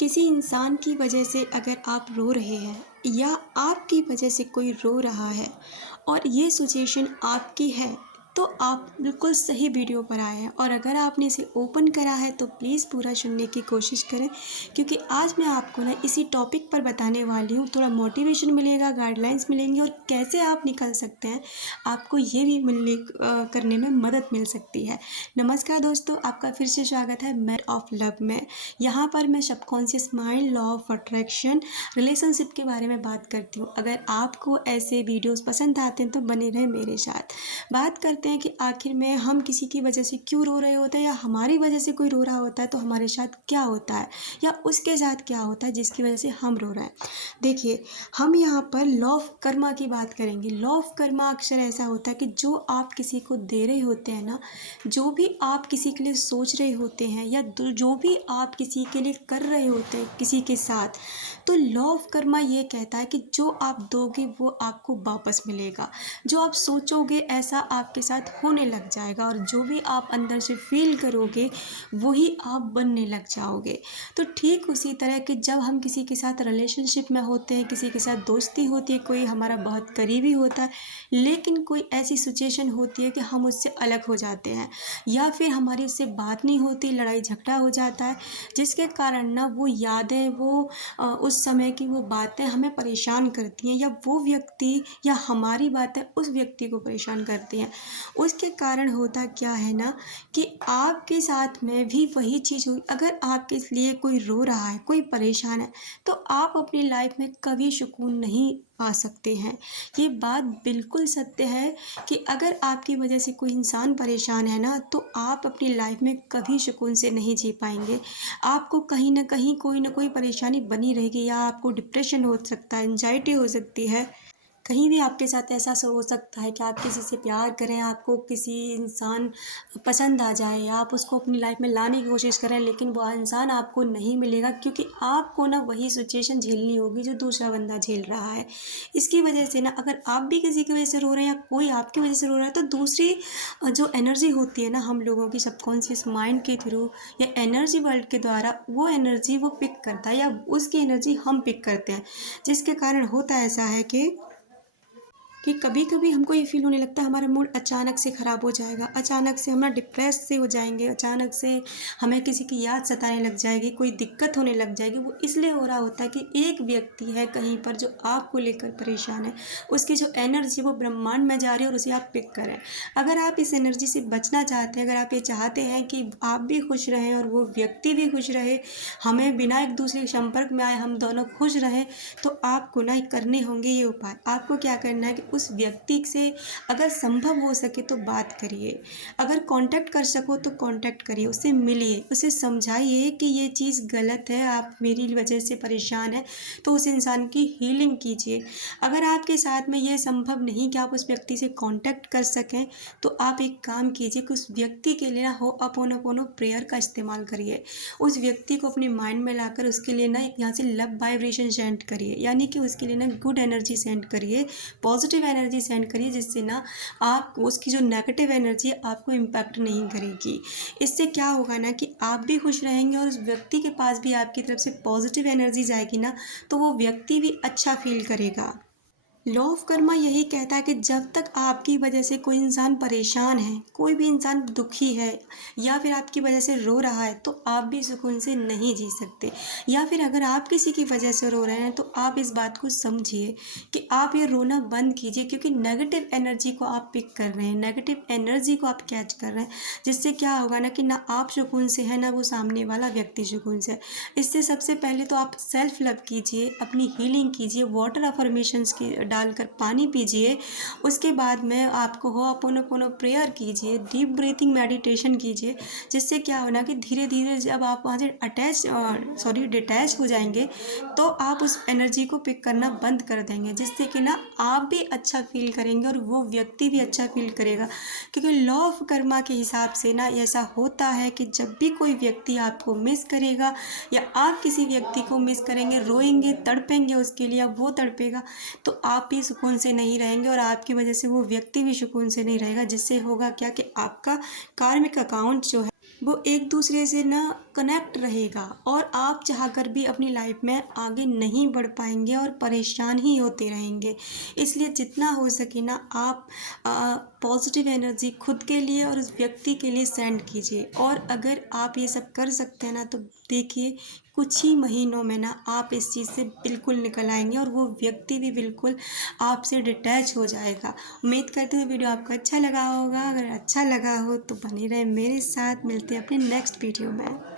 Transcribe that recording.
किसी इंसान की वजह से अगर आप रो रहे हैं या आपकी वजह से कोई रो रहा है और ये सिचुएशन आपकी है, तो आप बिल्कुल सही वीडियो पर आए हैं। और अगर आपने इसे ओपन करा है तो प्लीज़ पूरा सुनने की कोशिश करें, क्योंकि आज मैं आपको ना इसी टॉपिक पर बताने वाली हूँ। थोड़ा मोटिवेशन मिलेगा, गाइडलाइंस मिलेंगी और कैसे आप निकल सकते हैं, आपको ये भी करने में मदद मिल सकती है। नमस्कार दोस्तों, आपका फिर से स्वागत है मैथ ऑफ लव में। यहाँ पर मैं subconscious mind, law of attraction, relationship के बारे में बात करती हूँ। अगर आपको ऐसे वीडियोस पसंद आते हैं तो बने रहें मेरे साथ। बात करते हैं कि आखिर में हम किसी की वजह से क्यों रो रहे होते हैं, या हमारी वजह से कोई रो रहा होता है तो हमारे साथ क्या होता है, या उसके साथ क्या होता है जिसकी वजह से हम रो रहे हैं। देखिए, हम यहाँ पर लॉ ऑफ कर्मा की बात करेंगे। लॉ ऑफ कर्मा अक्सर ऐसा होता है कि जो आप किसी को दे रहे होते हैं ना, जो भी आप किसी के लिए सोच रहे होते हैं, या जो भी आप किसी के लिए कर रहे होते हैं किसी के साथ, तो लॉ ऑफ कर्मा ये कहता है कि जो आप दोगे वो आपको वापस मिलेगा। जो आप सोचोगे ऐसा आपके साथ होने लग जाएगा, और जो भी आप अंदर से फील करोगे वही आप बनने लग जाओगे। तो ठीक उसी तरह कि जब हम किसी के साथ रिलेशनशिप में होते हैं, किसी के साथ दोस्ती होती है, कोई हमारा बहुत करीबी होता है, लेकिन कोई ऐसी सिचुएशन होती है कि हम उससे अलग हो जाते हैं, या फिर हमारी उससे बात नहीं होती, लड़ाई झगड़ा हो जाता है, जिसके कारण ना वो यादें, वो उस समय की वो बातें हमें परेशान करती हैं, या वो व्यक्ति या हमारी बातें उस व्यक्ति को परेशान करती हैं। उसके कारण होता क्या है ना, कि आपके साथ में भी वही चीज़ हुई। अगर आपके लिए कोई रो रहा है, कोई परेशान है, तो आप अपनी लाइफ में कभी सुकून नहीं पा सकते हैं। ये बात बिल्कुल सत्य है कि अगर आपकी वजह से कोई इंसान परेशान है ना, तो आप अपनी लाइफ में कभी सुकून से नहीं जी पाएंगे। आपको कहीं ना कोई परेशानी बनी रहेगी, या आपको डिप्रेशन हो सकता है, एंजाइटी हो सकती है। कहीं भी आपके साथ ऐसा हो सकता है कि आप किसी से प्यार करें, आपको किसी इंसान पसंद आ जाए, या आप उसको अपनी लाइफ में लाने की कोशिश करें, लेकिन वो इंसान आपको नहीं मिलेगा, क्योंकि आपको ना वही सिचुएशन झेलनी होगी जो दूसरा बंदा झेल रहा है। इसकी वजह से ना, अगर आप भी किसी की वजह से रो रहे हैं या कोई आपकी वजह से रो रहा है, तो दूसरी जो एनर्जी होती है ना हम लोगों की सबकॉन्शियस माइंड के थ्रू या एनर्जी वर्ल्ड के द्वारा, वो एनर्जी वो पिक करता है, या उसकी एनर्जी हम पिक करते हैं। जिसके कारण होता ऐसा है कि कभी कभी हमको ये फील होने लगता है हमारा मूड अचानक से ख़राब हो जाएगा, अचानक से हम ना डिप्रेस से हो जाएंगे, अचानक से हमें किसी की याद सताने लग जाएगी, कोई दिक्कत होने लग जाएगी। वो इसलिए हो रहा होता है कि एक व्यक्ति है कहीं पर जो आपको लेकर परेशान है, उसकी जो एनर्जी वो ब्रह्मांड में जा रही है और उसे आप पिक करें। अगर आप इस एनर्जी से बचना चाहते हैं, अगर आप ये चाहते हैं कि आप भी खुश रहें और वो व्यक्ति भी खुश रहे, हमें बिना एक दूसरे के संपर्क में आए हम दोनों खुश रहें, तो आपको ना करने होंगे ये उपाय। आपको क्या करना है कि उस व्यक्ति से अगर संभव हो सके तो बात करिए, अगर कांटेक्ट कर सको तो कांटेक्ट करिए, उससे मिलिए, उसे समझाइए कि ये चीज़ गलत है, आप मेरी वजह से परेशान हैं, तो उस इंसान की हीलिंग कीजिए। अगर आपके साथ में ये संभव नहीं कि आप उस व्यक्ति से कांटेक्ट कर सकें, तो आप एक काम कीजिए कि उस व्यक्ति के लिए ना होअपोनोपोनो प्रेयर का इस्तेमाल करिए। उस व्यक्ति को अपने माइंड में लाकर उसके लिए ना यहाँ से लव वाइब्रेशन सेंड करिए, यानी कि उसके लिए ना गुड एनर्जी सेंड करिए, पॉजिटिव एनर्जी सेंड करिए, जिससे ना आप उसकी जो नेगेटिव एनर्जी है आपको इम्पैक्ट नहीं करेगी। इससे क्या होगा ना कि आप भी खुश रहेंगे, और उस व्यक्ति के पास भी आपकी तरफ से पॉजिटिव एनर्जी जाएगी ना, तो वो व्यक्ति भी अच्छा फील करेगा। लॉ ऑफ कर्मा यही कहता है कि जब तक आपकी वजह से कोई इंसान परेशान है, कोई भी इंसान दुखी है, या फिर आपकी वजह से रो रहा है, तो आप भी सुकून से नहीं जी सकते। या फिर अगर आप किसी की वजह से रो रहे हैं, तो आप इस बात को समझिए कि आप ये रोना बंद कीजिए, क्योंकि नेगेटिव एनर्जी को आप पिक कर रहे हैं, नेगेटिव एनर्जी को आप कैच कर रहे हैं, जिससे क्या होगा ना कि ना आप सुकून से है, ना वो सामने वाला व्यक्ति सुकून से है। इससे सबसे पहले तो आप सेल्फ लव कीजिए, अपनी हीलिंग कीजिए, वाटर अफर्मेशंस की डालकर पानी पीजिए। उसके बाद में आपको होअपोनोपोनो प्रेयर कीजिए, डीप ब्रीथिंग मेडिटेशन कीजिए, जिससे क्या होना कि धीरे धीरे जब आप वहाँ से डिटैच हो जाएंगे, तो आप उस एनर्जी को पिक करना बंद कर देंगे, जिससे कि ना आप भी अच्छा फील करेंगे और वो व्यक्ति भी अच्छा फील करेगा। क्योंकि लॉ ऑफ कर्मा के हिसाब से ना ऐसा होता है कि जब भी कोई व्यक्ति आपको मिस करेगा, या आप किसी व्यक्ति को मिस करेंगे, रोएंगे, तड़पेंगे उसके लिए, वो तड़पेगा, तो आप भी सुकून से नहीं रहेंगे, और आपकी वजह से वो व्यक्ति भी सुकून से नहीं रहेगा। जिससे होगा क्या कि आपका कार्मिक अकाउंट जो है वो एक दूसरे से ना कनेक्ट रहेगा, और आप चाहकर भी अपनी लाइफ में आगे नहीं बढ़ पाएंगे और परेशान ही होते रहेंगे। इसलिए जितना हो सके ना आप पॉजिटिव एनर्जी खुद के लिए और उस व्यक्ति के लिए सेंड कीजिए। और अगर आप ये सब कर सकते हैं ना, तो देखिए कुछ ही महीनों में ना आप इस चीज़ से बिल्कुल निकल आएंगे, और वो व्यक्ति भी बिल्कुल आपसे डिटैच हो जाएगा। उम्मीद करती हूँ वीडियो आपको अच्छा लगा होगा। अगर अच्छा लगा हो तो बने रहे मेरे साथ। मिलते हैं अपने नेक्स्ट वीडियो में।